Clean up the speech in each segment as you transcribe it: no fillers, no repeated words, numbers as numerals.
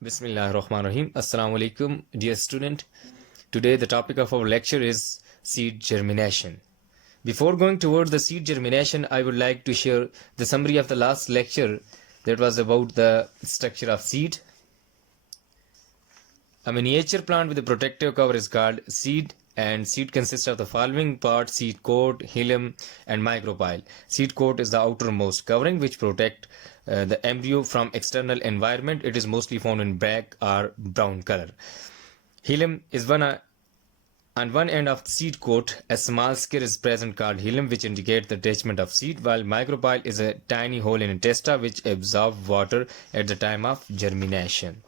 Bismillahirrahmanirrahim. Assalamu alaikum, dear student. Today the topic of our lecture is seed germination. Before going towards the seed germination, I would like to share the summary of the last lecture that was about the structure of seed. A miniature plant with a protective cover is called seed, and seed consists of the following parts: seed coat, hilum, and micropyle. Seed coat is the outermost covering which protect the embryo from external environment. It is mostly found in black or brown color. Hilum is on one end of the seed coat. A small scale is present called hilum, which indicates the attachment of seed, while micropyle is a tiny hole in a testa which absorbs water at the time of germination.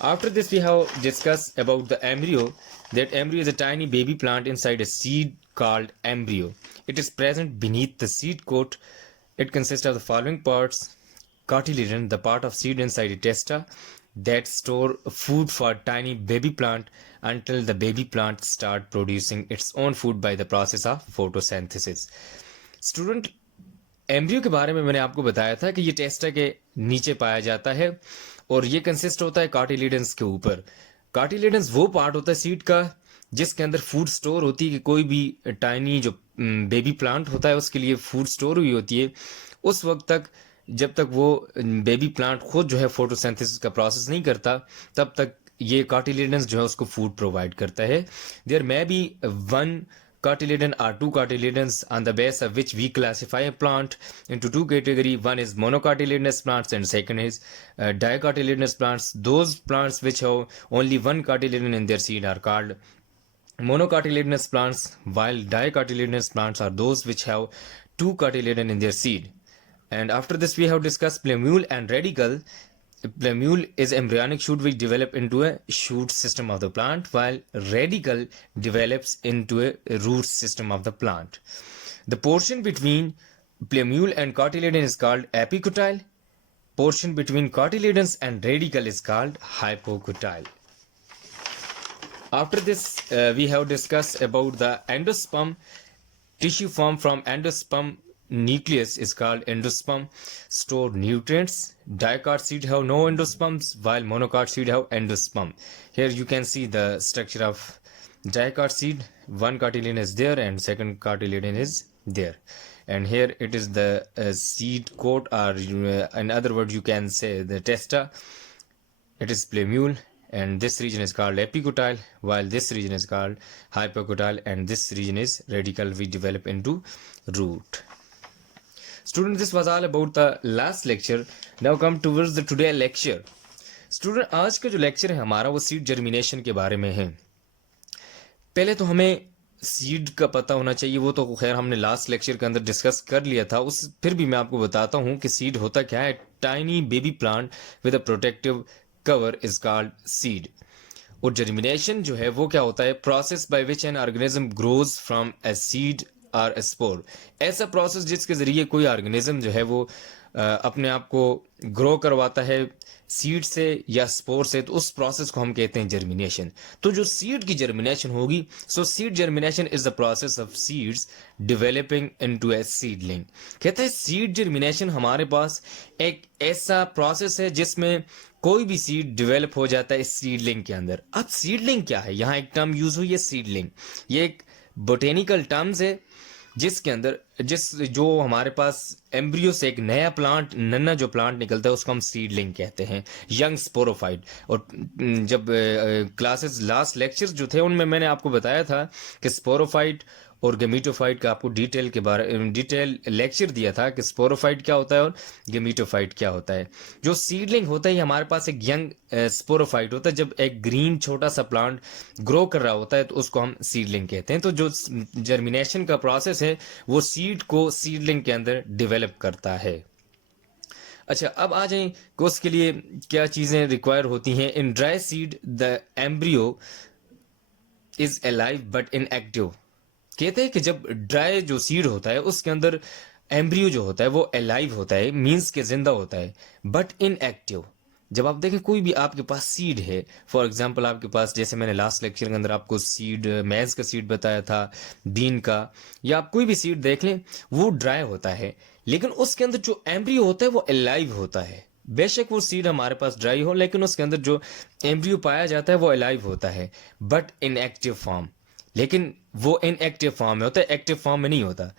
After this, we have discussed about the embryo. That embryo is a tiny baby plant inside a seed called embryo. It is present beneath the seed coat. It consists of the following parts: cotyledon, the part of seed inside a testa that store food for tiny baby plant until the baby plant start producing its own food by the process of photosynthesis. Student, embryo के बारे में मैंने आपको बताया था कि ये टेस्टा के नीचे पाया जाता है और ये कंसिस्ट होता है कार्टिलेडन्स के ऊपर. कार्टिलेडन्स वो पार्ट होता है सीड का जिसके अंदर फूड स्टोर होती है कि कोई भी टाइनी जो बेबी प्लांट होता है उसके लिए फूड स्टोर हुई होती है उस वक्त तक, जब तक वो बेबी प्लांट खुद जो है फोटोसिंथेसिस का प्रोसेस नहीं करता तब तक ये कार्टिलेडन्स जो है उसको फूड प्रोवाइड करता है. There may be one cotyledon or two cotyledons on the base of which we classify a plant into two categories. One is monocotyledonous plants and second is dicotyledonous plants. Those plants which have only one cotyledon in their seed are called monocotyledonous plants, while dicotyledonous plants are those which have two cotyledon in their seed. And after this we have discussed plumule and radicle. Plumule is embryonic shoot which develop into a shoot system of the plant, while radicle develops into a root system of the plant. The portion between plumule and cotyledon is called epicotyle. Portion between cotyledons and radicle is called hypocotyle. After this, we have discussed about the endosperm. Tissue formed from endosperm nucleus is called endosperm. Store nutrients. Dicot seed have no endosperms, while monocot seed have endosperm. Here you can see the structure of dicot seed. One cotyledon is there and second cotyledon is there. And here it is the seed coat, or in other words you can say the testa. It is plumule, and this region is called epicotyle, while this region is called hypocotyle, and this region is radicle which develop into root. Student, this was all about the last lecture. Now come towards the today lecture. Student, आज का जो lecture है हमारा वो seed germination के बारे में है. पहले तो हमें सीड का पता होना चाहिए, वो तो खैर हमने लास्ट लेक्चर के अंदर डिस्कस कर लिया था. फिर भी मैं आपको बताता हूँ कि सीड होता क्या है. Tiny baby plant with a protective cover is called seed. और जर्मिनेशन जो है वो क्या होता है? Process by which an organism grows from a seed और स्पोर. ऐसा प्रोसेस जिसके जरिए कोई ऑर्गेनिज्म जो है वो अपने आप को ग्रो करवाता है सीड से या स्पोर से, तो उस प्रोसेस को हम कहते हैं जर्मिनेशन. तो जो सीड की जर्मिनेशन होगी, सो seed germination is the process of seeds developing into A seedling. कहते हैं सीड जर्मिनेशन हमारे पास एक ऐसा प्रोसेस है जिसमें कोई भी सीड डेवलप हो जाता है सीडलिंग के अंदर. अब सीडलिंग क्या है? यहाँ एक टर्म यूज हुई है सीडलिंग. ये एक बोटेनिकल टर्म्स है जिसके अंदर जो हमारे पास एम्ब्रियो से एक नया प्लांट, नन्ना जो प्लांट निकलता है उसको हम सीडलिंग कहते हैं, यंग स्पोरोफाइट. और जब क्लासेस लास्ट लेक्चर्स जो थे उनमें मैंने आपको बताया था कि स्पोरोफाइट और गेमीटोफाइट का आपको डिटेल लेक्चर दिया था कि स्पोरोफाइट क्या होता है और गेमीटोफाइट क्या होता है. जो सीडलिंग होता है हमारे पास एक यंग स्पोरोफाइट होता है. जब एक ग्रीन छोटा सा प्लांट ग्रो कर रहा होता है तो उसको हम सीडलिंग कहते हैं. तो जो जर्मिनेशन का प्रोसेस है वो सीड को सीडलिंग के अंदर डेवलप करता है. अच्छा, अब आ जाएं कि उसके लिए क्या चीजें रिक्वायर होती हैं. In dry seed the embryo is alive but inactive. कहते हैं कि जब ड्राई जो सीड होता है उसके अंदर एम्ब्रियो जो होता है वो अलाइव होता है, मीन्स के जिंदा होता है, बट इनएक्टिव. जब आप देखें कोई भी आपके पास सीड है, फॉर एग्जांपल आपके पास, जैसे मैंने लास्ट लेक्चर के अंदर आपको सीड मैज का सीड बताया था, बीन का, या आप कोई भी सीड देख लें वो ड्राई होता है, लेकिन उसके अंदर जो एम्ब्रियो होता है वो अलाइव होता है, बेशक वो सीड हमारे पास ड्राई हो, लेकिन उसके अंदर जो एम्ब्रियो पाया जाता है वो अलाइव होता है, बट इन एक्टिव फॉर्म। लेकिन वो इन एक्टिव फॉर्म में होता है, एक्टिव फॉर्म में नहीं होता।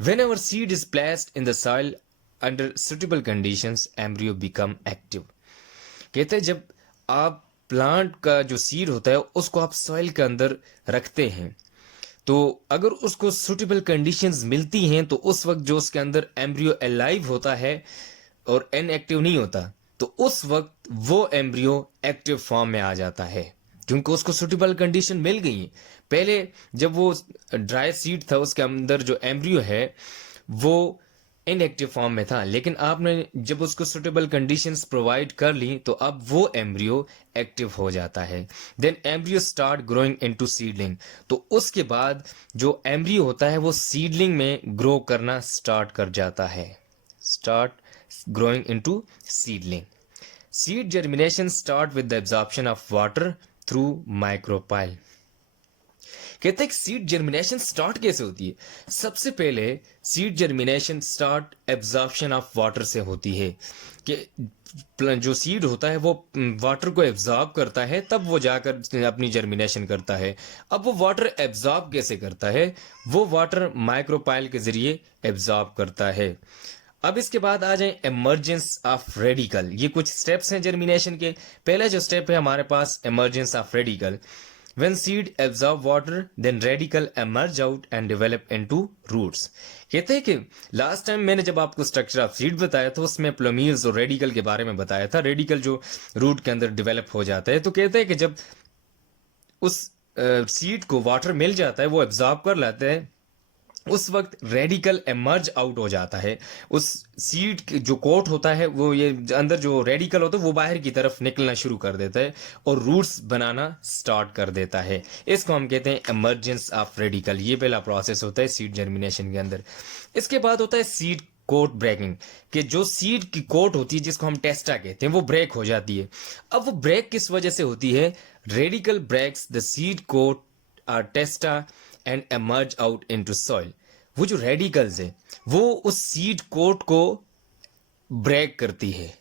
When ever seed is placed in the soil under suitable conditions, embryo become active. कहते हैं जब आप प्लांट का जो सीड होता है उसको आप सॉइल के अंदर रखते हैं, तो अगर उसको सुटेबल कंडीशंस मिलती हैं तो उस वक्त जो उसके अंदर एम्ब्रियो अलाइव होता है और इनएक्टिव नहीं होता, तो उस वक्त वो एम्ब्रियो एक्टिव फॉर्म में आ जाता है, क्योंकि उसको सुटेबल कंडीशन मिल गई है। पहले जब वो ड्राई सीड था उसके अंदर जो एम्ब्रियो है वो इनएक्टिव फॉर्म में था, लेकिन आपने जब उसको सुटेबल कंडीशंस प्रोवाइड कर ली तो अब वो एम्ब्रियो एक्टिव हो जाता है। Then embryo start growing into seedling, तो उसके बाद जो एम्ब्रियो होता है वो सीडलिंग में ग्रो करना स्टार्ट कर जाता है, start growing into seedling. Seed germination start with the absorption of water through micropyle. कहते हैं सीड जर्मिनेशन स्टार्ट कैसे होती है। सबसे पहले seed germination start absorption of water से होती है, कि जो सीड होता है वो वाटर को एब्जॉर्ब करता है, तब वो जाकर अपनी जर्मिनेशन करता है। अब वो वाटर एब्जॉर्ब कैसे करता है, वो वाटर माइक्रोपाइल के जरिए एब्जॉर्ब करता है। अब इसके बाद आ जाए इमर्जेंस ऑफ रेडिकल। ये कुछ स्टेप्स हैं जर्मिनेशन के। पहला जो स्टेप है हमारे पास emergence of radical. When seed absorb water, then radical emerge out and develop into roots. कहते हैं कि लास्ट टाइम मैंने जब आपको स्ट्रक्चर ऑफ सीड बताया था उसमें प्लोमील्स और रेडिकल के बारे में बताया था। रेडिकल जो रूट के अंदर डेवलप हो जाता है, तो कहते हैं कि जब उस सीड को वाटर मिल जाता है, वो एब्जॉर्ब कर लेते हैं, उस वक्त रेडिकल एमर्ज आउट हो जाता है। उस सीड जो कोट होता है वो, ये अंदर जो रेडिकल होता है वो बाहर की तरफ निकलना शुरू कर देता है और रूट्स बनाना स्टार्ट कर देता है। इसको हम कहते हैं इमर्जेंस ऑफ रेडिकल। ये पहला प्रोसेस होता है सीड जर्मिनेशन के अंदर। इसके बाद होता है सीड कोट ब्रेकिंग, कि जो सीड की कोट होती है जिसको हम टेस्टा कहते हैं वो ब्रेक हो जाती है। अब वो ब्रेक किस वजह से होती है? Radicle breaks the seed coat or testa and emerge out into soil. वो जो रेडिकल्स है वो उस सीड कोट को ब्रेक करती है।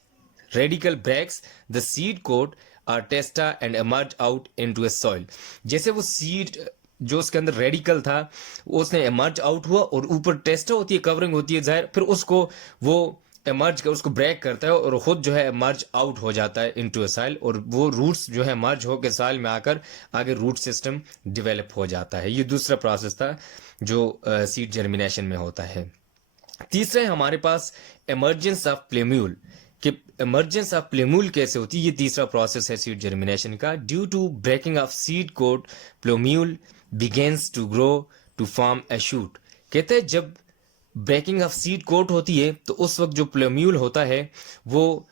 Radicle breaks the seed coat or testa and emerge out into a soil. जैसे वो सीड जो उसके अंदर रेडिकल था उसने एमर्ज आउट हुआ और ऊपर टेस्टा होती है, कवरिंग होती है जाहिर, फिर उसको वो एमर्ज कर उसको ब्रेक करता है और खुद जो है एमर्ज आउट हो जाता है इनटू ए सॉइल, और वो रूट्स जो है मर्ज होकर सॉइल में आकर आगे रूट सिस्टम डेवलप हो जाता है। ये दूसरा प्रोसेस था जो सीड जर्मिनेशन में होता है। तीसरा है हमारे पास इमर्जेंस ऑफ प्लेम्यूल, कि इमर्जेंस ऑफ प्लेम्यूल कैसे होती है। ये तीसरा प्रोसेस है सीड जर्मिनेशन का। Due to breaking of seed coat plumule begins to grow to form a shoot. कहते हैं जब ब्रेकिंग ऑफ सीड कोट होती है तो उस वक्त जो प्लेम्यूल होता है वो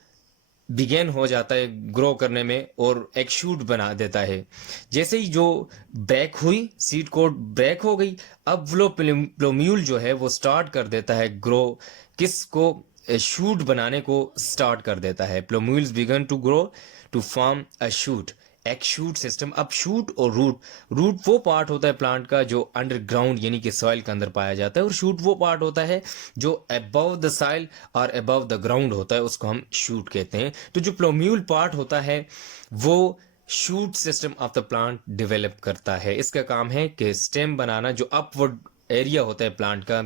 बिगेन हो जाता है ग्रो करने में और एक शूट बना देता है। जैसे ही जो ब्रेक हुई, सीड कोट ब्रेक हो गई, अब वो प्लोम्यूल जो है वो स्टार्ट कर देता है ग्रो, किसको? शूट बनाने को स्टार्ट कर देता है। Plumules begin to grow to form a shoot, एक शूट सिस्टम। अब शूट और रूट, रूट वो पार्ट होता है प्लांट का जो अंडरग्राउंड यानी कि सॉइल के अंदर पाया जाता है, और शूट वो पार्ट होता है जो अबव द सॉइल और अबव द ग्राउंड होता है, उसको हम शूट कहते हैं। तो जो प्लोम्यूल पार्ट होता है वो shoot system of the plant develop करता है। इसका काम है कि स्टेम बनाना, जो अपवर्ड एरिया होता है प्लांट का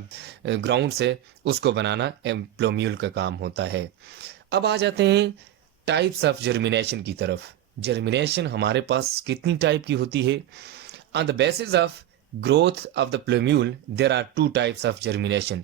ग्राउंड से, उसको बनाना प्लोम्यूल का काम होता है। अब आ जाते हैं टाइप्स ऑफ जर्मिनेशन की तरफ। जर्मिनेशन हमारे पास कितनी टाइप की होती है? On the basis of growth of the plumule there are two types of germination.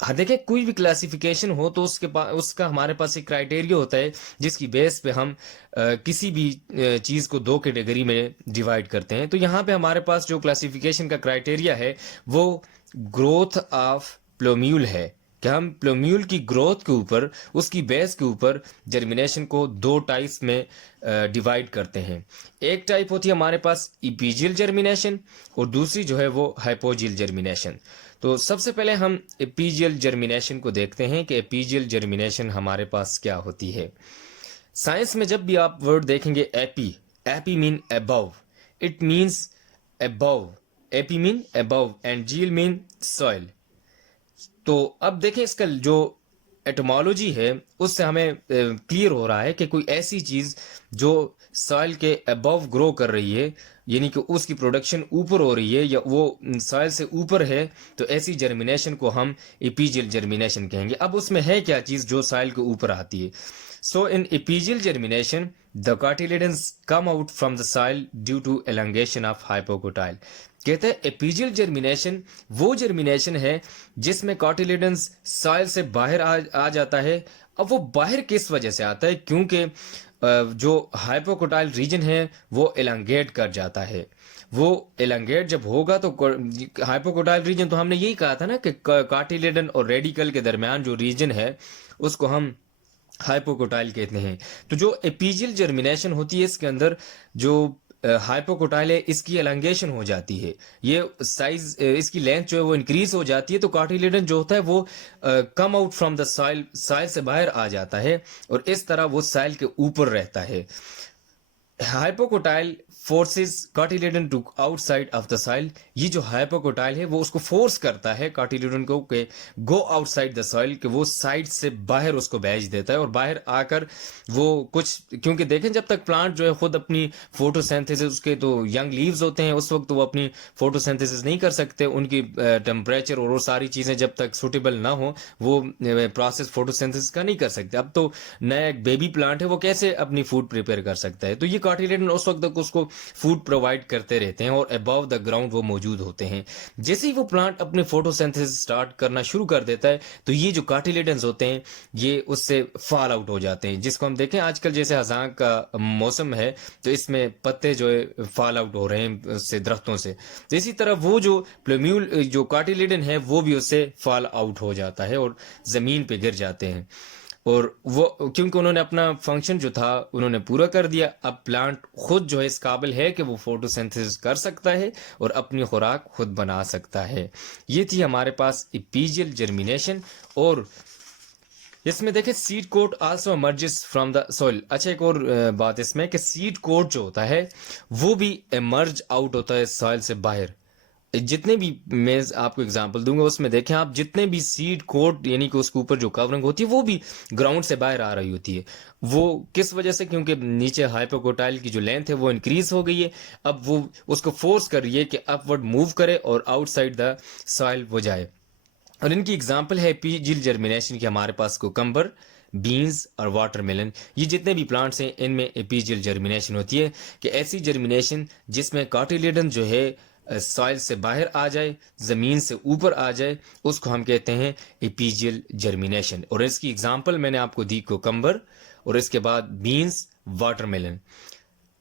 हाँ देखिए, कोई भी क्लासिफिकेशन हो तो उसके पास उसका हमारे पास एक क्राइटेरिया होता है जिसकी बेस पे हम किसी भी चीज़ को दो कैटेगरी में डिवाइड करते हैं। तो यहाँ पे हमारे पास जो क्लासिफिकेशन का क्राइटेरिया है वो ग्रोथ ऑफ प्लोम्यूल है, कि हम प्लोम्यूल की ग्रोथ के ऊपर, उसकी बेस के ऊपर जर्मिनेशन को दो टाइप्स में डिवाइड करते हैं। एक टाइप होती है हमारे पास इपीजियल जर्मिनेशन और दूसरी जो है वो हाइपोजियल जर्मिनेशन। तो सबसे पहले हम एपीजियल जर्मिनेशन को देखते हैं कि एपीजियल जर्मिनेशन हमारे पास क्या होती है। साइंस में जब भी आप वर्ड देखेंगे AP, AP mean above, it means above, AP mean above and geal mean soil. तो अब देखें इसका जो एटमोलॉजी है उससे हमें क्लियर हो रहा है कि कोई ऐसी चीज जो सॉइल के अबव ग्रो कर रही है, यानी कि उसकी प्रोडक्शन ऊपर हो रही है या वो सॉइल से ऊपर है, तो ऐसी जर्मिनेशन को हम एपीजियल जर्मिनेशन कहेंगे। अब उसमें है क्या चीज जो सॉइल के ऊपर आती है? So in epigeal germination, the cotyledons come out from the soil due to elongation of hypocotyle. कहते हैं एपीजियल जर्मिनेशन वो जर्मिनेशन है जिसमें कॉटिलेडन्स सॉइल से बाहर आ जाता है। अब वो बाहर किस वजह से आता है? क्योंकि जो हाइपोकोटाइल रीजन है वो एलंगेट कर जाता है। वो एलंगेट जब होगा तो हाइपोकोटाइल रीजन, तो हमने यही कहा था ना कि कार्टिलेडन और रेडिकल के दरमियान जो रीजन है उसको हम हाइपोकोटाइल कहते हैं। तो जो एपीजियल जर्मिनेशन होती है इसके अंदर जो हाइपोकोटाइल है इसकी एलंगेशन हो जाती है, ये साइज इसकी लेंथ जो है वो इंक्रीज हो जाती है, तो कार्टिलेडन जो होता है वो come out from the soil, soil से बाहर आ जाता है और इस तरह वो सॉइल के ऊपर रहता है। Hypocotyl forces cotyledon to outside of the soil. ये जो हाइपोकोटाइल है वो उसको फोर्स करता है कार्टिलेडन को कि गो आउटसाइड द सॉइल, कि वो साइड से बाहर उसको भेज देता है और बाहर आकर वो कुछ, क्योंकि देखें जब तक प्लांट जो है खुद अपनी फोटोसिंथेसिस, उसके तो यंग लीव्स होते हैं उस वक्त वो अपनी फोटोसिंथेसिस नहीं कर सकते, उनकी टेम्परेचर और वो सारी चीजें जब तक सुटेबल ना हो वो प्रोसेस फोटोसिंथेसिस का नहीं कर सकते। अब तो नया एक बेबी प्लांट है वो कैसे अपनी फूड प्रिपेयर कर सकता है? तो ये कार्टिलेडन उस वक्त तक उसको फूड प्रोवाइड करते रहते हैं और अबव द ग्राउंड वो मौजूद होते हैं। जैसे ही वो प्लांट अपने फोटोसिंथेसिस स्टार्ट करना शुरू कर देता है तो ये जो कार्टिलेडन्स होते हैं ये उससे फॉल आउट हो जाते हैं, जिसको हम देखें आजकल जैसे हज़ां का मौसम है तो इसमें पत्ते जो है फॉल आउट हो रहे हैं उससे, दरख्तों से। तो इसी तरह वो जो प्लम्यूल जो कार्टिलेडन है वो भी उससे फॉल आउट हो जाता है और ज़मीन पे गिर जाते हैं, और वो क्योंकि उन्होंने अपना फंक्शन जो था उन्होंने पूरा कर दिया। अब प्लांट खुद जो है इस काबिल है कि वो फोटोसिंथेसिस कर सकता है और अपनी खुराक खुद बना सकता है। ये थी हमारे पास एपीजियल जर्मिनेशन। और इसमें देखें seed coat also emerges from the soil. अच्छा, एक और बात इसमें कि सीड कोट जो होता है वो भी इमर्ज आउट होता है सॉइल से बाहर। जितने भी मैं आपको एग्जांपल दूंगा उसमें देखें आप, जितने भी सीड कोट यानी कि उसके ऊपर जो कवरिंग होती है वो भी ग्राउंड से बाहर आ रही होती है। वो किस वजह से? क्योंकि नीचे हाइपोकोटाइल की जो लेंथ है वो इंक्रीज हो गई है, अब वो उसको फोर्स कर रही है कि अपवर्ड मूव करे और आउटसाइड द सॉइल वो जाए। और इनकी एग्जाम्पल है एपीजियल जर्मिनेशन की हमारे पास कुकम्बर, बीन्स और वाटरमेलन। ये जितने भी प्लांट्स हैं इनमें एपीजियल जर्मिनेशन होती है, कि ऐसी जर्मिनेशन जिसमें कार्टिलेडन जो है सॉइल से बाहर आ जाए, ज़मीन से ऊपर आ जाए, उसको हम कहते हैं एपीजियल जर्मिनेशन। और इसकी एग्जांपल मैंने आपको दी कुकम्बर और इसके बाद बीन्स, वाटरमेलन।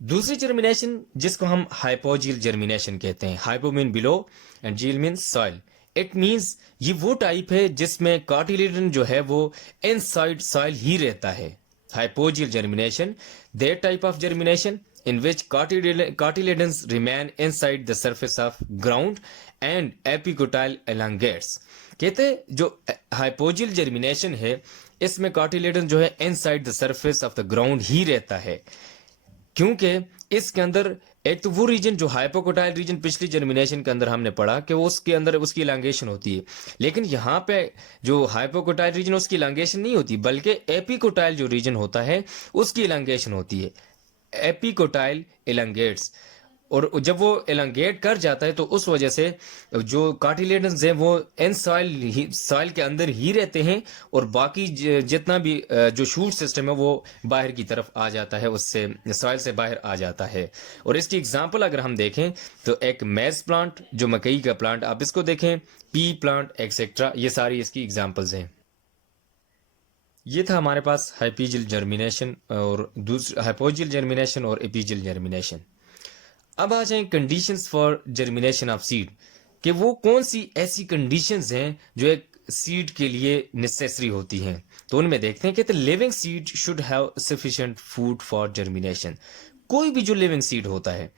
दूसरी जर्मिनेशन जिसको हम हाइपोजियल जर्मिनेशन कहते हैं, हाइपो मीन बिलो एंड जियल मीन सॉइल। इट मीन्स ये वो टाइप है जिसमें कार्टिलेडन जो है वो इनसाइड सॉइल ही रहता है। Hypogeal germination, that type of germination in which cartiledons remain inside the surface of ground and epicotyle elongates। कहते हैं जो हाइपोजियल जर्मिनेशन है इसमें कार्टिलेडन जो है inside the surface of the ground ही रहता है, क्योंकि इसके अंदर एक तो वो रीजन जो हाइपोकोटाइल रीजन पिछली जर्मिनेशन के अंदर हमने पढ़ा कि वो उसके अंदर उसकी इलांगेशन होती है, लेकिन यहाँ पे जो हाइपोकोटाइल रीजन उसकी इलांगेशन नहीं होती बल्कि एपिकोटाइल जो रीजन होता है उसकी इलांगेशन होती है। एपिकोटाइल एलंगेट्स, और जब वो एलंगेट कर जाता है तो उस वजह से जो कार्टिलेडन्स हैं वो इन सॉइल के अंदर ही रहते हैं और बाकी जितना भी जो शूट सिस्टम है वो बाहर की तरफ आ जाता है, उससे सॉइल से बाहर आ जाता है। और इसकी एग्जांपल अगर हम देखें तो एक मेज प्लांट, जो मकई का प्लांट, आप इसको देखें, पी प्लांट एक्सेट्रा, ये सारी इसकी एग्जांपल्स हैं। ये था हमारे पास हाइपीजियल जर्मिनेशन और दूसरा हाइपोजियल जर्मिनेशन और एपीजियल जर्मिनेशन। अब आ जाएं conditions for germination of seed, कि वो कौन सी ऐसी कंडीशंस हैं जो एक सीड के लिए नेसेसरी होती हैं। तो उनमें देखते हैं कि the living seed should have sufficient food for germination. कोई भी जो लिविंग सीड होता है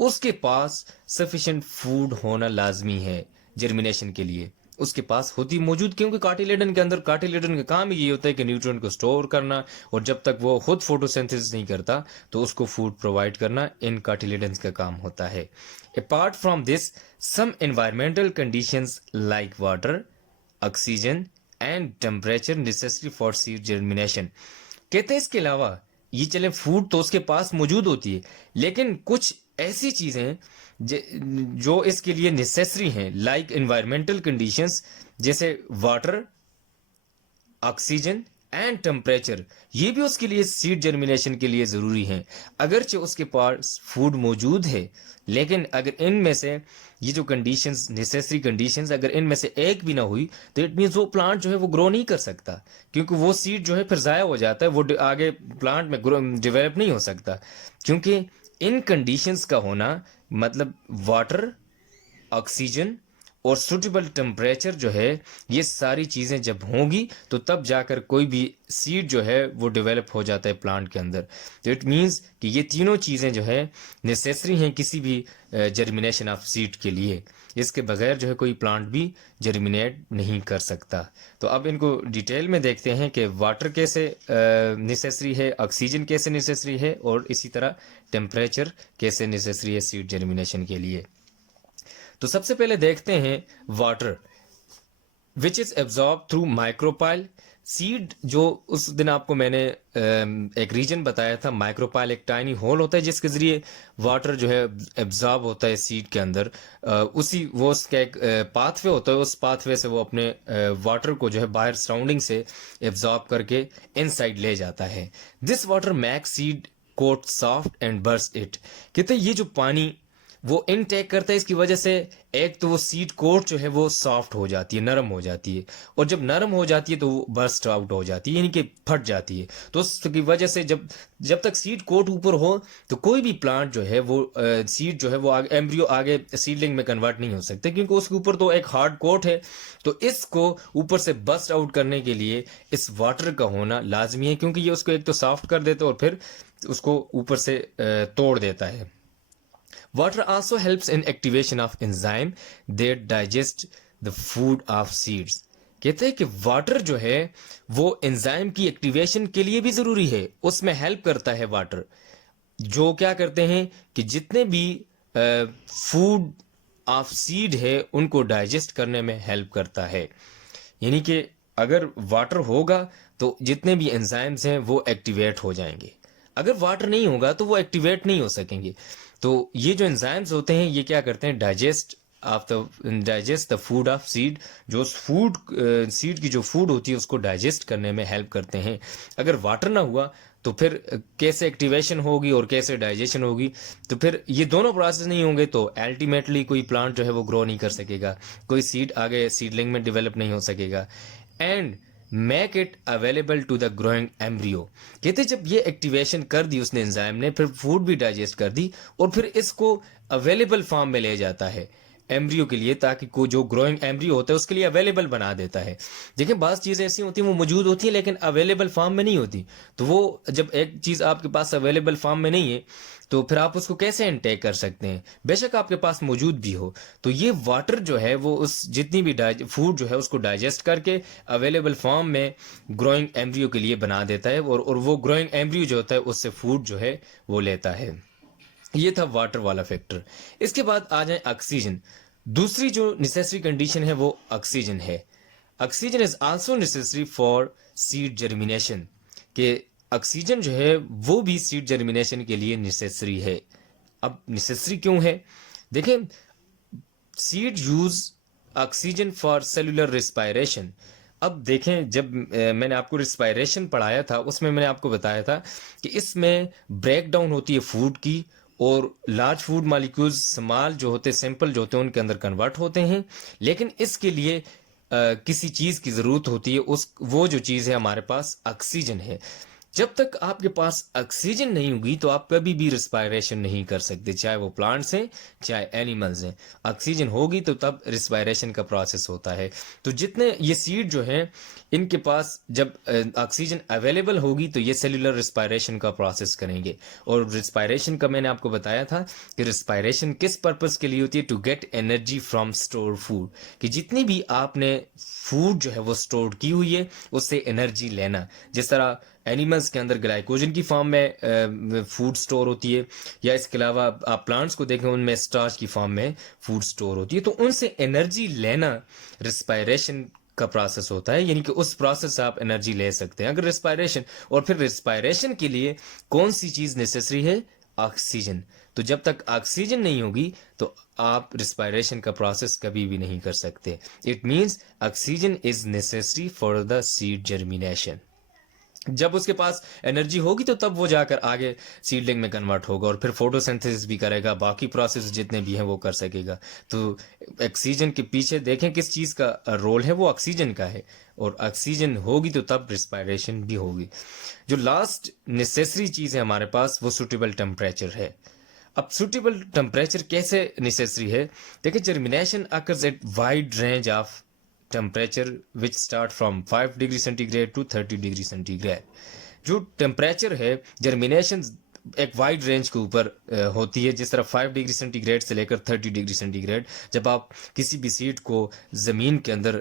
उसके पास सफिशिएंट फूड होना लाजमी है जर्मिनेशन के लिए, उसके पास होती मौजूद, क्योंकि कार्टिलेडन के अंदर कार्टिलेडन का काम ही ये होता है कि न्यूट्रिएंट को स्टोर करना, और जब तक वो खुद फोटोसिंथेसिस नहीं करता तो उसको फूड प्रोवाइड करना इन कार्टिलेडन्स का काम होता है। Apart from this, some environmental conditions like water, oxygen, and temperature necessary for seed germination. कहते हैं इसके अलावा ये चले फूड तो उसके पास मौजूद होती है, लेकिन कुछ ऐसी चीजें हैं जो इसके लिए नेसेसरी हैं, लाइक एनवायरमेंटल कंडीशंस, जैसे वाटर, ऑक्सीजन एंड टेम्परेचर, ये भी उसके लिए सीड जर्मिनेशन के लिए ज़रूरी हैं। अगरचे उसके पास फूड मौजूद है, लेकिन अगर इनमें से ये जो कंडीशंस, नेसेसरी कंडीशंस, अगर इनमें से एक भी ना हुई तो इट मीन्स वो प्लांट जो है वो ग्रो नहीं कर सकता, क्योंकि वो सीड जो है फिर ज़ाया हो जाता है, वो आगे प्लांट में डेवलप नहीं हो सकता। क्योंकि इन कंडीशंस का होना मतलब वाटर, ऑक्सीजन और सुटेबल टेम्परेचर जो है, ये सारी चीज़ें जब होंगी तो तब जाकर कोई भी सीड जो है वो डेवलप हो जाता है प्लांट के अंदर। तो इट मीन्स कि ये तीनों चीज़ें जो है नेसेसरी हैं किसी भी जर्मिनेशन ऑफ सीड के लिए। इसके बगैर जो है कोई प्लांट भी जर्मिनेट नहीं कर सकता। तो अब इनको डिटेल में देखते हैं कि वाटर कैसे नेसेसरी है, ऑक्सीजन कैसे नेसेसरी है, और इसी तरह टेम्परेचर कैसे नेसेसरी है सीड जर्मिनेशन के लिए। तो सबसे पहले देखते हैं water, which is absorb through micropyle. Seed जो उस दिन आपको मैंने एक रीजन बताया था, माइक्रोपाइल एक टाइनी होल होता है जिसके जरिए वाटर जो है एब्जॉर्ब होता है सीड के अंदर। उसी वो उसका एक पाथवे होता है, उस पाथवे से वो अपने वाटर को जो है बाहर सराउंडिंग से एब्जॉर्ब करके इनसाइड ले जाता है। This water make seed coat soft and burst it. कहते हैं ये जो पानी वो इनटेक करता है, इसकी वजह से एक तो वो सीड कोट जो है वो सॉफ्ट हो जाती है, नरम हो जाती है, और जब नरम हो जाती है तो वो बर्स्ट आउट हो जाती है, यानी कि फट जाती है। तो उसकी वजह से जब जब तक सीड कोट ऊपर हो तो कोई भी प्लांट जो है वो सीड जो है वो आगे एम्ब्रियो आगे सीडलिंग में कन्वर्ट नहीं हो सकते, क्योंकि उसके ऊपर तो एक हार्ड कोट है। तो इसको ऊपर से बस्ट आउट करने के लिए इस वाटर का होना लाजमी है, क्योंकि ये उसको एक तो सॉफ्ट कर देता है और फिर उसको ऊपर से तोड़ देता है। Water also helps in activation of enzyme that digest the food of seeds. कहते हैं कि वाटर जो है वो एंजाइम की एक्टिवेशन के लिए भी जरूरी है, उसमें हेल्प करता है वाटर, जो क्या करते हैं कि जितने भी फूड ऑफ सीड है उनको डाइजेस्ट करने में हेल्प करता है। यानी कि अगर वाटर होगा तो जितने भी एंजाइम्स हैं वो एक्टिवेट हो जाएंगे, अगर वाटर नहीं होगा तो वो एक्टिवेट नहीं हो सकेंगे। तो ये जो एंजाइम्स होते हैं ये क्या करते हैं, digest the food of seed, जो फूड सीड की जो फूड होती है उसको डाइजेस्ट करने में हेल्प करते हैं। अगर वाटर ना हुआ तो फिर कैसे एक्टिवेशन होगी और कैसे डाइजेशन होगी, तो फिर ये दोनों प्रोसेस नहीं होंगे तो अल्टीमेटली कोई प्लांट जो है वो ग्रो नहीं कर सकेगा, कोई सीड आगे सीडलिंग में डेवलप नहीं हो सकेगा। And make it available to the growing embryo. कहते जब ये एक्टिवेशन कर दी उसने एंजाइम ने, फिर फूड भी डाइजेस्ट कर दी और फिर इसको अवेलेबल फॉर्म में ले जाता है एम्ब्रियो के लिए, ताकि को जो ग्रोइंग एम्ब्रियो होता है उसके लिए अवेलेबल बना देता है। देखिए बात चीज़ें ऐसी होती हैं वो मौजूद होती हैं लेकिन अवेलेबल फॉर्म में नहीं होती। तो वो जब एक चीज़ आपके पास अवेलेबल फॉर्म में नहीं है तो फिर आप उसको कैसे इनटेक कर सकते हैं, बेशक आपके पास मौजूद भी हो। तो ये वाटर जो है वो उस जितनी भी फूड जो है उसको डाइजेस्ट करके अवेलेबल फॉर्म में ग्रोइंग एम्ब्रियो के लिए बना देता है, और वो ग्रोइंग एम्ब्रियो जो होता है उससे फूड जो है वो लेता है। ये था वाटर वाला फैक्टर। इसके बाद आ जाए ऑक्सीजन। दूसरी जो नेसेसरी कंडीशन है वो ऑक्सीजन है। Oxygen is also necessary for seed germination, के ऑक्सीजन जो है वो भी सीड जर्मिनेशन के लिए नेसेसरी है। अब नेसेसरी क्यों है, देखें, seed use oxygen for cellular respiration. अब देखें जब मैंने आपको रिस्पायरेशन पढ़ाया था उसमें मैंने आपको बताया था कि इसमें ब्रेक डाउन होती है फूड की, और लार्ज फूड मॉलिक्यूल्स स्मॉल जो होते हैं, सिंपल जो होते हैं, उनके अंदर कन्वर्ट होते हैं। लेकिन इसके लिए किसी चीज़ की ज़रूरत होती है, उस वो जो चीज़ है हमारे पास ऑक्सीजन है। जब तक आपके पास ऑक्सीजन नहीं होगी तो आप कभी भी रिस्पायरेशन नहीं कर सकते, चाहे वो प्लांट्स हैं चाहे एनिमल्स हैं। ऑक्सीजन होगी तो तब रिस्पायरेशन का प्रोसेस होता है। तो जितने ये सीड जो हैं इनके पास जब ऑक्सीजन अवेलेबल होगी तो ये सेलुलर रिस्पायरेशन का प्रोसेस करेंगे। और रिस्पायरेशन का मैंने आपको बताया था कि रिस्पायरेशन किस पर्पस के लिए होती है, to get energy from store food, कि जितनी भी आपने फूड जो है वो स्टोर की हुई है उससे एनर्जी लेना। जिस तरह एनिमल्स के अंदर ग्लाइकोजन की फॉर्म में फूड स्टोर होती है, या इसके अलावा आप प्लांट्स को देखें उनमें स्टार्च की फॉर्म में फूड स्टोर होती है, तो उनसे एनर्जी लेना रिस्पायरेशन का प्रोसेस होता है, यानी कि उस प्रोसेस से आप एनर्जी ले सकते हैं। अगर रिस्पायरेशन, और फिर रिस्पायरेशन के लिए कौन सी चीज नेसेसरी है? ऑक्सीजन। तो जब तक ऑक्सीजन नहीं होगी तो आप रिस्पायरेशन का प्रोसेस कभी भी नहीं कर सकते। It means oxygen is necessary for the seed germination. जब उसके पास एनर्जी होगी तो तब वो जाकर आगे सीडलिंग में कन्वर्ट होगा और फिर फोटोसिंथेसिस भी करेगा, बाकी प्रोसेस जितने भी हैं वो कर सकेगा। तो ऑक्सीजन के पीछे देखें किस चीज़ का रोल है, वो ऑक्सीजन का है, और ऑक्सीजन होगी तो तब रिस्पायरेशन भी होगी। जो लास्ट नेसेसरी चीज़ है हमारे पास वो सुटेबल टेम्परेचर है। अब सुटेबल टेम्परेचर कैसे नेसेसरी है? देखिए, germination occurs at wide range of temperature which start from 5 degree centigrade to 30 degree centigrade. जो टेम्परेचर है जर्मिनेशन एक वाइड रेंज के ऊपर होती है, जिस तरह 5 डिग्री सेंटीग्रेड से लेकर 30 डिग्री सेंटीग्रेड। जब आप किसी भी सीड को ज़मीन के अंदर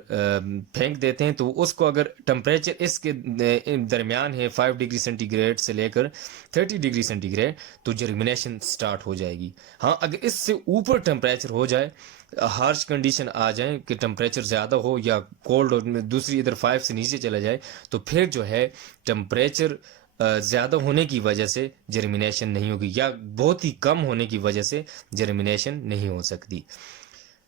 फेंक देते हैं तो उसको अगर टेम्परेचर इसके दरमियान है 5 डिग्री सेंटीग्रेड से लेकर 30 डिग्री सेंटीग्रेड, तो जर्मिनेशन स्टार्ट हो जाएगी। हाँ, अगर इससे ऊपर टेम्परेचर हो जाए, हार्श कंडीशन आ जाए कि टेम्परेचर ज़्यादा हो या कोल्ड हो, दूसरी इधर 5 से नीचे चला जाए, तो फिर जो है टेम्परेचर ज़्यादा होने की वजह से जर्मिनेशन नहीं होगी, या बहुत ही कम होने की वजह से जर्मिनेशन नहीं हो सकती।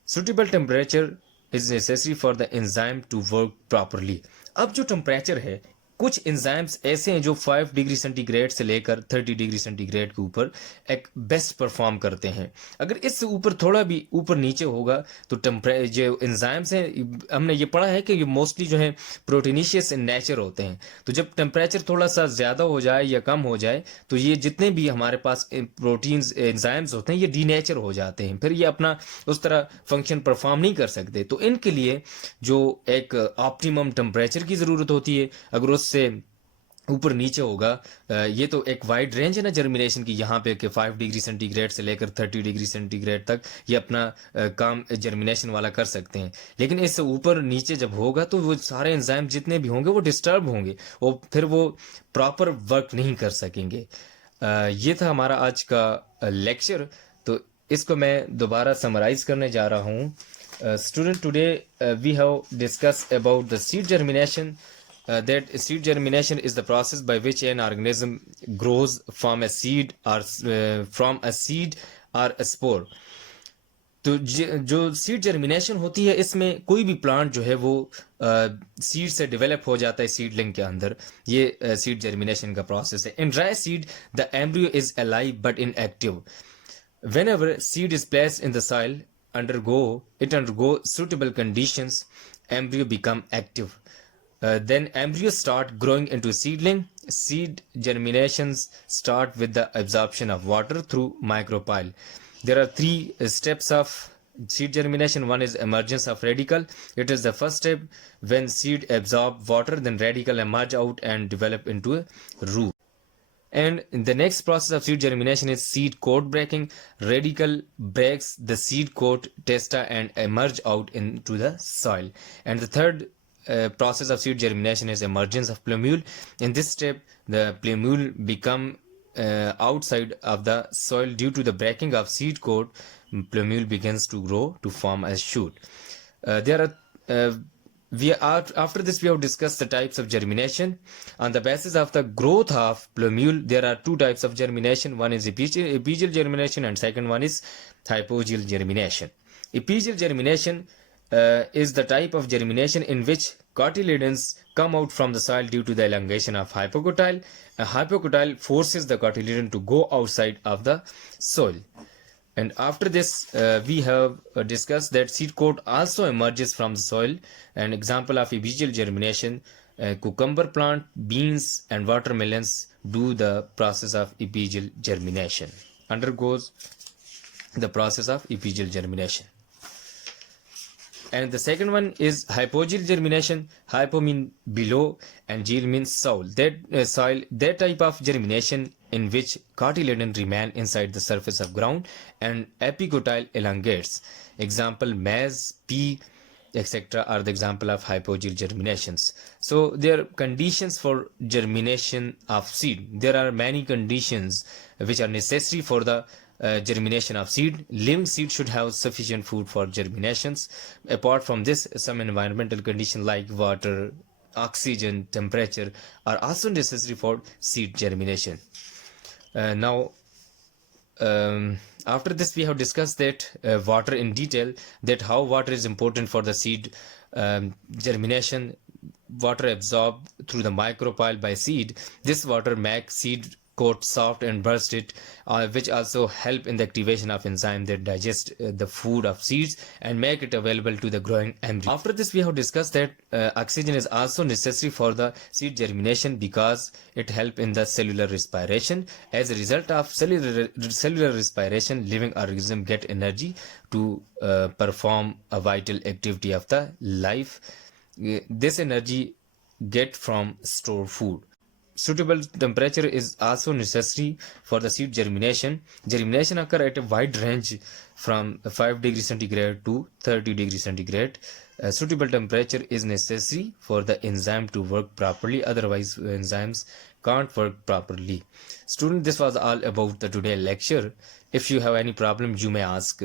Suitable temperature is necessary for the enzyme to work properly. अब जो टेम्परेचर है, कुछ एंजाइम्स ऐसे हैं जो 5 डिग्री सेंटीग्रेड से लेकर 30 डिग्री सेंटीग्रेड के ऊपर एक बेस्ट परफॉर्म करते हैं। अगर इससे ऊपर थोड़ा भी ऊपर नीचे होगा तो जो एंजाइम्स हैं, हमने ये पढ़ा है कि ये मोस्टली जो है प्रोटीनिशियस इन नेचर होते हैं। तो जब टेम्परेचर थोड़ा सा ज़्यादा हो जाए या कम हो जाए तो ये जितने भी हमारे पास प्रोटीन्स एंजाइम्स होते हैं ये डीनेचर हो जाते हैं, फिर ये अपना उस तरह फंक्शन परफॉर्म नहीं कर सकते। तो इनके लिए जो एक ऑप्टिमम टेम्परेचर की ज़रूरत होती है, अगर उससे ऊपर नीचे होगा, ये तो एक वाइड रेंज है ना जर्मिनेशन की यहाँ पे कि 5 डिग्री सेंटीग्रेड से लेकर 30 डिग्री सेंटीग्रेड तक ये अपना काम जर्मिनेशन वाला कर सकते हैं। लेकिन इससे ऊपर नीचे जब होगा तो वो सारे एंजाइम जितने भी होंगे वो डिस्टर्ब होंगे और फिर वो प्रॉपर वर्क नहीं कर सकेंगे। ये था हमारा आज का लेक्चर। तो इसको मैं दोबारा समराइज करने जा रहा हूँ। Student, today we have discuss about the seed germination. That seed germination is the process by which an organism grows from a seed or from a seed or a spore. तो जो seed germination होती है इसमें कोई भी plant जो है वो सीड से डेवलप हो जाता है सीडलिंग के अंदर। ये सीड जर्मिनेशन का प्रोसेस है। In dry seed the embryo is alive but inactive. Whenever seed is placed in the soil, undergo suitable conditions, embryo become active. Then embryos start growing into seedling. Seed germinations start with the absorption of water through micropyle. There are three steps of seed germination. One is emergence of radicle. It is the first step. When seed absorb water, then radicle emerge out and develop into a root. And the next process of seed germination is seed coat breaking. Radicle breaks the seed coat testa and emerge out into the soil. And the third process of seed germination is emergence of plumule. In this step, the plumule become outside of the soil due to the breaking of seed coat. Plumule begins to grow to form a shoot. After this we have discussed the types of germination. On the basis of the growth of plumule, there are two types of germination. One is epigeal germination and second one is hypogeal germination. Epigeal germination is the type of germination in which cotyledons come out from the soil due to the elongation of hypocotyle. A hypocotyle forces the cotyledon to go outside of the soil. And after this, we have discussed that seed coat also emerges from the soil. An example of epigeal germination, cucumber plant, beans, and watermelons do the process of epigeal germination, undergoes the process of epigeal germination. And the second one is hypogeal germination. Hypo means below and geal means soil. That type of germination in which cotyledon remain inside the surface of ground and epicotyle elongates. Example maize, pea, etc. are the example of hypogeal germinations. So there are conditions for germination of seed. There are many conditions which are necessary for the germination of seed. Living seed should have sufficient food for germinations. Apart from this, some environmental conditions like water, oxygen, temperature are also necessary for seed germination. Now, after this, we have discussed that water in detail, that how water is important for the seed germination. Water absorbed through the micropyle by seed. This water makes seed coat soft and burst it, which also help in the activation of enzyme that digest the food of seeds and make it available to the growing embryo. After this, we have discussed that oxygen is also necessary for the seed germination because it help in the cellular respiration. As a result of cellular respiration, living organism get energy to perform a vital activity of the life. This energy get from stored food. Suitable temperature is also necessary for the seed germination. Germination occur at a wide range from 5 degrees centigrade to 30 degrees centigrade. Suitable temperature is necessary for the enzyme to work properly, otherwise enzymes can't work properly. Student, this was all about the today lecture. If you have any problem, you may ask.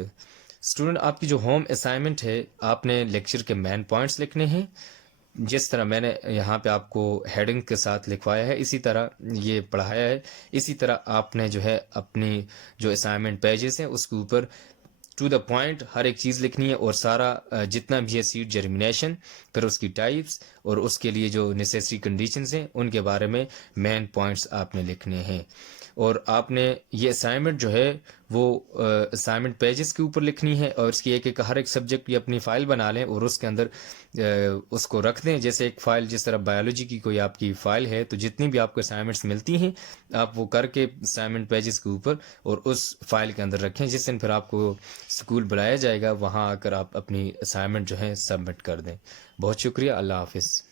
Student, आपकी जो home assignment है, आपने lecture के main points लिखने हैं। जिस तरह मैंने यहाँ पे आपको हेडिंग के साथ लिखवाया है, इसी तरह ये पढ़ाया है, इसी तरह आपने जो है अपनी जो असाइनमेंट पेजेस हैं उसके ऊपर टू द पॉइंट हर एक चीज़ लिखनी है और सारा जितना भी है सीड जर्मिनेशन, फिर उसकी टाइप्स और उसके लिए जो नेसेसरी कंडीशंस हैं उनके बारे में मेन पॉइंट्स आपने लिखने हैं। और आपने ये असाइनमेंट जो है वो असाइनमेंट पेजेस के ऊपर लिखनी है और इसकी एक हर एक सब्जेक्ट की अपनी फ़ाइल बना लें और उसके अंदर उसको रख दें। जैसे एक फ़ाइल, जिस तरह बायोलॉजी की कोई आपकी फ़ाइल है, तो जितनी भी आपको असाइनमेंट्स मिलती हैं आप वो करके असाइनमेंट पेजेस के ऊपर और उस फाइल के अंदर रखें। जिस दिन फिर आपको स्कूल बुलाया जाएगा वहाँ आकर आप अपनी असाइनमेंट जो है सबमिट कर दें। बहुत शुक्रिया। अल्लाह हाफिज़।